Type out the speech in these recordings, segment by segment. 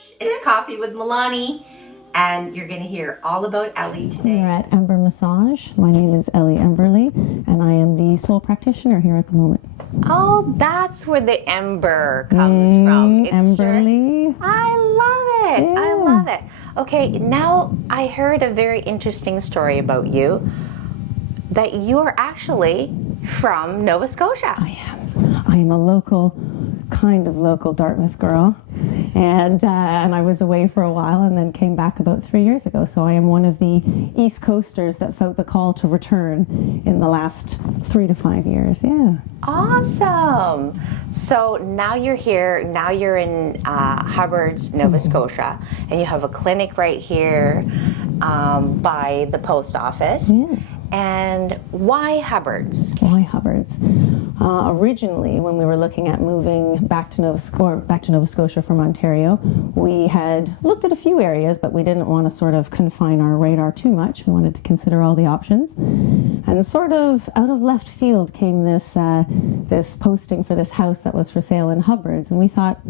Massage. It's Coffee with Milani, and you're going to hear all about Ellie today. We're at Ember Massage. My name is Ellie Emberly, and I am the sole practitioner here at the moment. Oh, that's where the Ember comes from. It's Emberly. I love it. Yeah. I love it. Okay, now I heard a very interesting story about you, that you are actually from Nova Scotia. I am a local Dartmouth girl, and I was away for a while and then came back about 3 years ago. So I am one of the East Coasters that felt the call to return in the last 3 to 5 years. Yeah. Awesome. So now you're here. Now you're in Hubbard's, Nova Scotia, and you have a clinic right here by the post office. Yeah. And why Hubbard's? Why Hubbard's? Originally, when we were looking at moving back to Nova Scotia from Ontario, we had looked at a few areas, but we didn't want to sort of confine our radar too much. We wanted to consider all the options. And sort of out of left field came this posting for this house that was for sale in Hubbard's, and we thought,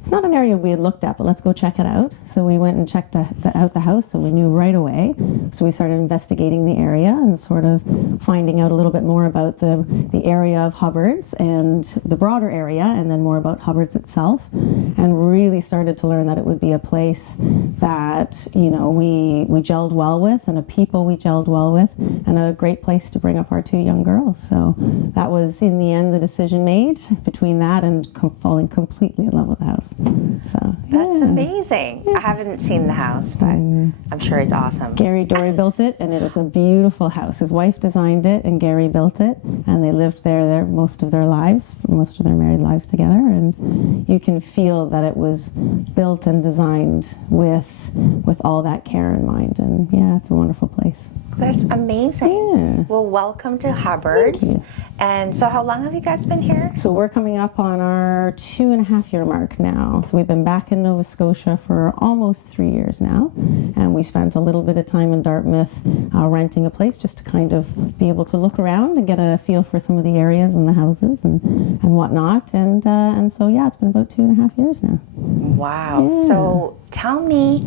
it's not an area we had looked at, but let's go check it out. So we went and checked out the house, so we knew right away. So we started investigating the area and sort of finding out a little bit more about the area of Hubbard's and the broader area, and then more about Hubbard's itself, and really started to learn that it would be a place that, you know, we gelled well with, and a people we gelled well with, and a great place to bring up our 2 young girls. So that was, in the end, the decision made between that and falling completely in love with the house. So That's amazing. I haven't seen the house, but I'm sure it's awesome. Gary Dory built it, and it is a beautiful house. His wife designed it, and Gary built it, and they lived there most of their lives, most of their married lives together, and you can feel that it was built and designed with all that care in mind. And yeah, it's a wonderful place. That's amazing. Yeah. Well, welcome to Hubbard's. And so how long have you guys been here? So we're coming up on our 2.5-year mark now. So we've been back in Nova Scotia for almost 3 years now, and we spent a little bit of time in Dartmouth renting a place just to kind of be able to look around and get a feel for some of the areas and the houses and whatnot. And so yeah, it's been about 2.5 years now. Wow. Yeah. So tell me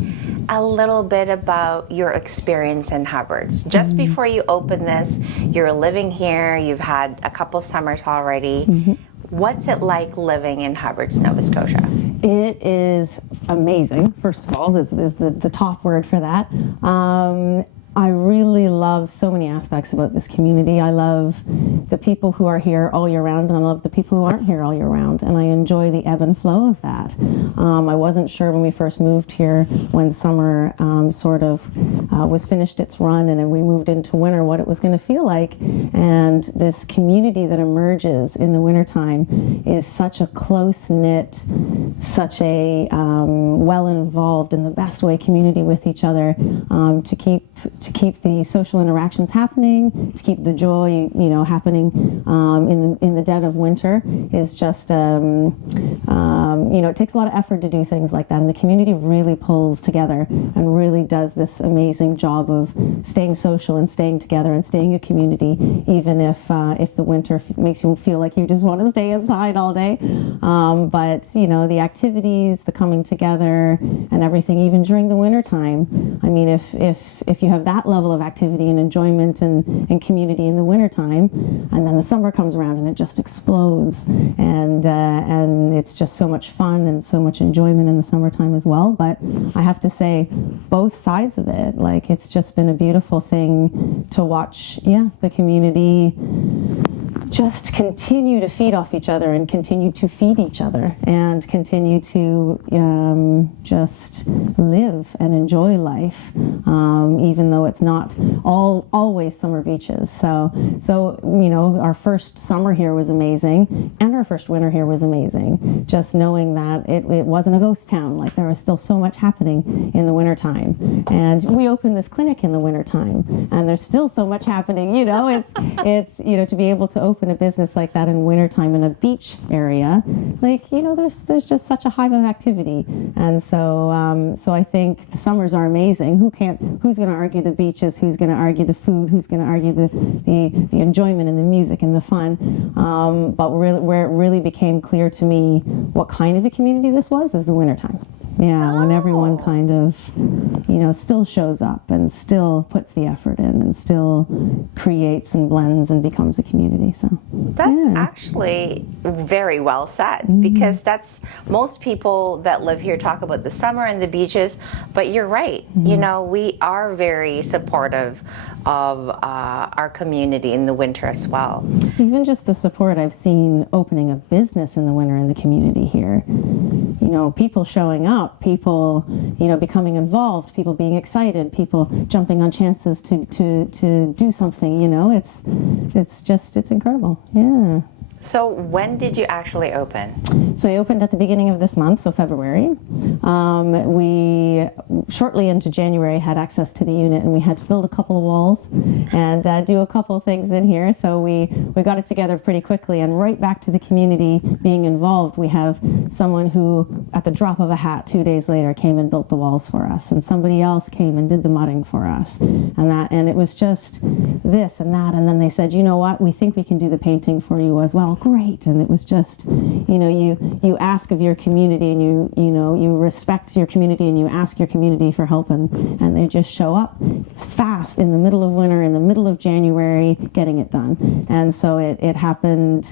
a little bit about your experience in Hubbard's. Just before you open this, you're living here, you've had a couple summers already. What's it like living in Hubbard's, Nova Scotia? It is amazing, first of all, is the top word for that. I really love so many aspects about this community. I love the people who are here all year round, and I love the people who aren't here all year round, and I enjoy the ebb and flow of that. I wasn't sure when we first moved here, when summer was finished its run and then we moved into winter, what it was going to feel like. And this community that emerges in the wintertime is such a close-knit, such a well-involved, in the best way, community with each other, to keep the social interactions happening, to keep the joy, happening in the dead of winter is just, it takes a lot of effort to do things like that. And the community really pulls together and really does this amazing job of staying social and staying together and staying a community, even if the winter makes you feel like you just want to stay inside all day. But the activities, the coming together, and everything, even during the winter time. I mean, if you have that level of activity and enjoyment and community in the wintertime, and then the summer comes around and it just explodes, and it's just so much fun and so much enjoyment in the summertime as well. But I have to say, both sides of it, like, it's just been a beautiful thing to watch, the community just continue to feed off each other and continue to feed each other and continue to just live and enjoy life, even though it's not always summer beaches. So our first summer here was amazing, and our first winter here was amazing. Just knowing that it wasn't a ghost town, like there was still so much happening in the wintertime. And we opened this clinic in the wintertime, and there's still so much happening. It's to be able to open a business like that in wintertime in a beach area, there's just such a hive of activity. And so I think the summers are amazing. Who's going to argue the beaches? Who's going to argue the food? Who's going to argue the enjoyment and the music and the fun? But where it really became clear to me what kind of a community this was is the wintertime. Yeah, when everyone Oh. kind of, still shows up and still puts the effort in and still creates and blends and becomes a community. So That's yeah. actually very well said, because that's most people that live here talk about the summer and the beaches, but you're right. We are very supportive of our community in the winter as well. Even just the support I've seen opening a business in the winter in the community here. People showing up, people, becoming involved, people being excited, people jumping on chances to do something, it's incredible. Yeah. So when did you actually open? So I opened at the beginning of this month, so February. We, shortly into January, had access to the unit, and we had to build a couple of walls and do a couple of things in here. So we got it together pretty quickly, and right back to the community being involved. We have someone who, at the drop of a hat, 2 days later, came and built the walls for us, and somebody else came and did the mudding for us, and it was just this and that, and then they said, you know what, we think we can do the painting for you as well. Great. And it was just, you ask of your community, and you respect your community, and you ask your community for help, and they just show up fast in the middle of winter, in the middle of January, getting it done. And so it happened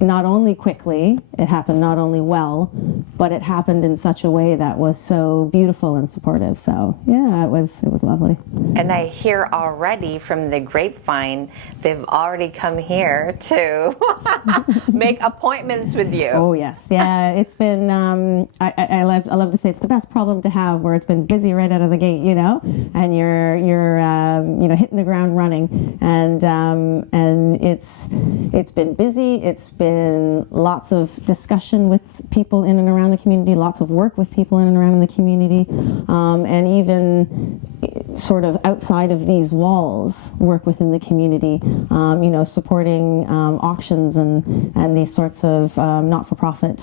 not only quickly, it happened not only well, but it happened in such a way that was so beautiful and supportive. So yeah, it was lovely. And I hear already from the grapevine, they've already come here to make appointments with you. Oh yes, yeah. It's been I love to say it's the best problem to have, where it's been busy right out of the gate, and you're hitting the ground running, and it's been busy. It's been lots of discussion with people in and around the community, lots of work with people in and around the community, and even sort of outside of these walls, work within the community, supporting auctions and these sorts of not-for-profit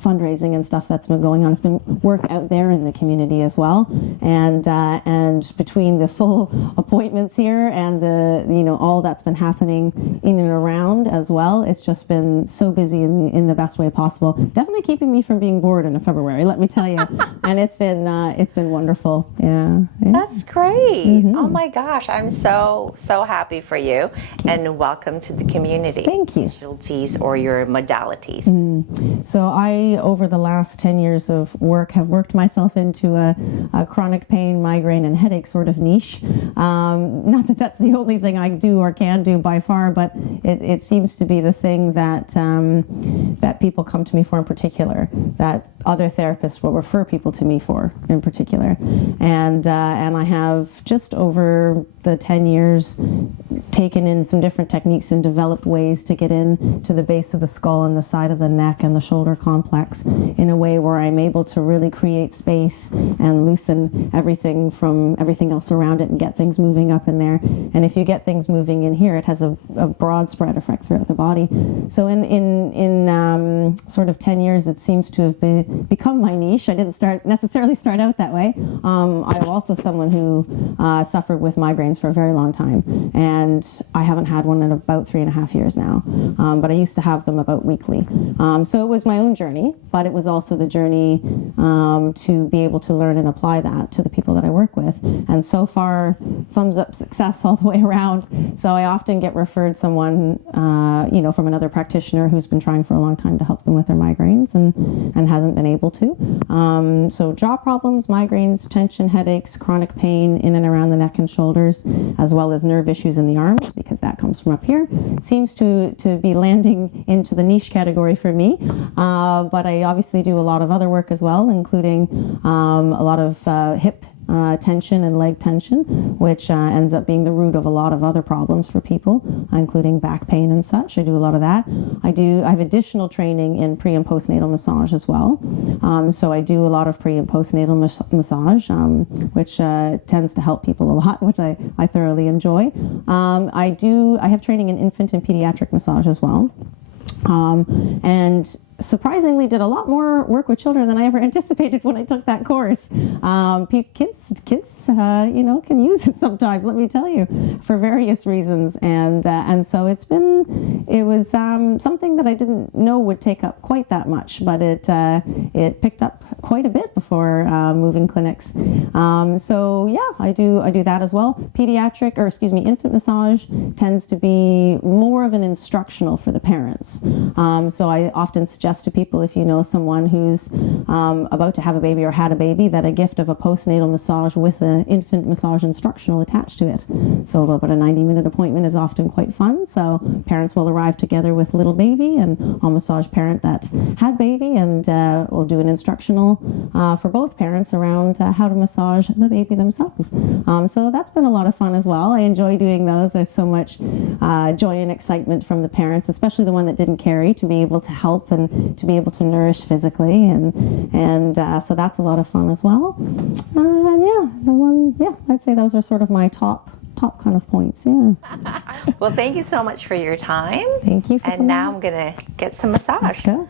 fundraising and stuff that's been going on. It's been work out there in the community as well, and between the full appointments here and the all that's been happening in and around as well, it's just been so busy in the best way possible. Definitely keeping me from being bored in February, let me tell you. And it's been wonderful. Yeah. That's great. Oh my gosh, I'm so happy for you, and welcome to the community. Thank you. Specialties or your modalities. So I, over the last 10 years of work, have worked myself into a chronic pain, migraine, and headache sort of niche. Not that that's the only thing I do or can do by far, but it seems to be the thing that that people come to me for in particular, that other therapists will refer people to me for in particular. And I have, just over the 10 years, taken in some different techniques and developed ways to get in to the base of the skull and the side of the neck and the shoulder complex in a way where I'm able to really create space and loosen everything from everything else around it and get things moving up in there. And if you get things moving in here, it has a broad spread effect throughout the body. So in sort of 10 years, it seems to have become my niche. I didn't necessarily start out that way. I'm also someone who suffered with migraines for a very long time, and I haven't had one in about 3.5 years now, but I used to have them about weekly. So it was my own journey, but it was also the journey to be able to learn and apply that to the people that I work with. And so far, thumbs up success all the way around. So I often get referred someone, from another practitioner who's been trying for a long time to help them with their migraines and hasn't been able to. So jaw problems, migraines, tension, headaches, chronic pain in and around the neck and shoulders, as well as nerve issues in the arms, because that comes from up here, seems to be landing into the niche category for me. But I obviously do a lot of other work as well, including a lot of hip tension and leg tension, which ends up being the root of a lot of other problems for people, including back pain and such. I do a lot of that. I have additional training in pre and postnatal massage as well. So I do a lot of pre and postnatal massage, which tends to help people a lot, which I thoroughly enjoy. I have training in infant and pediatric massage as well. And surprisingly did a lot more work with children than I ever anticipated when I took that course. Kids, you know, can use it sometimes, let me tell you, for various reasons. And so it was something that I didn't know would take up quite that much, but it picked up quite a bit before moving clinics. So yeah, I do that as well. Infant massage tends to be more of an instructional for the parents. So I often suggest to people, if you know someone who's about to have a baby or had a baby, that a gift of a postnatal massage with an infant massage instructional attached to it. So about a 90-minute appointment is often quite fun. So parents will arrive together with little baby, and I'll massage parent that had baby, and we'll do an instructional for both parents around how to massage the baby themselves. So that's been a lot of fun as well. I enjoy doing those. There's so much joy and excitement from the parents, especially the one that didn't carry, to be able to help and to be able to nourish physically, and so that's a lot of fun as well. I'd say those are sort of my top kind of points. Yeah. Well, thank you so much for your time. Thank you. And now I'm gonna get some massage. Sure.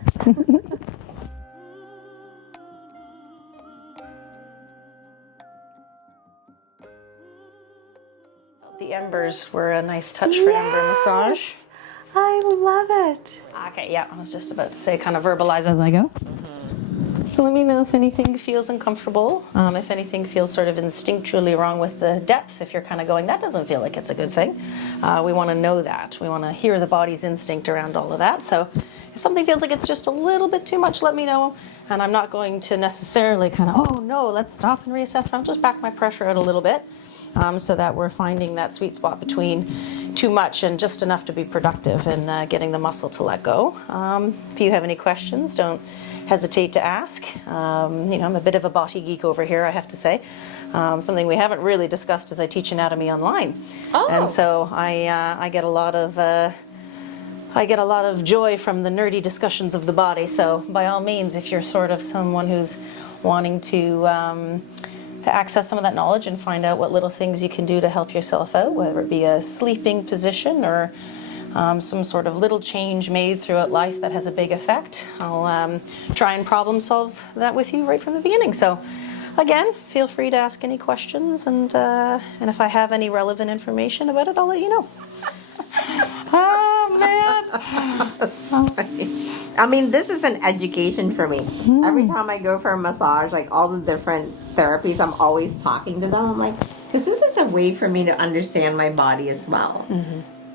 The embers were a nice touch for Ember Massage. I love it. Okay, yeah, I was just about to say, kind of verbalize as I go. So let me know if anything feels uncomfortable, if anything feels sort of instinctually wrong with the depth, if you're kind of going, that doesn't feel like it's a good thing. We want to know that. We want to hear the body's instinct around all of that. So if something feels like it's just a little bit too much, let me know. And I'm not going to necessarily kind of, oh no, let's stop and reassess. I'll just back my pressure out a little bit. So that we're finding that sweet spot between too much and just enough to be productive and getting the muscle to let go. If you have any questions, don't hesitate to ask. I'm a bit of a body geek over here, I have to say. Something we haven't really discussed is I teach anatomy online. Oh. And so I get a lot of joy from the nerdy discussions of the body. So by all means, if you're sort of someone who's wanting to access some of that knowledge and find out what little things you can do to help yourself out, whether it be a sleeping position or some sort of little change made throughout life that has a big effect, I'll try and problem solve that with you right from the beginning. So again, feel free to ask any questions, and if I have any relevant information about it, I'll let you know. Oh man. That's funny. I mean, this is an education for me. Every time I go for a massage, like all the different therapies, I'm always talking to them. I'm like, because this is a way for me to understand my body as well.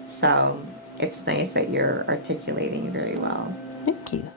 So it's nice that you're articulating very well. Thank you.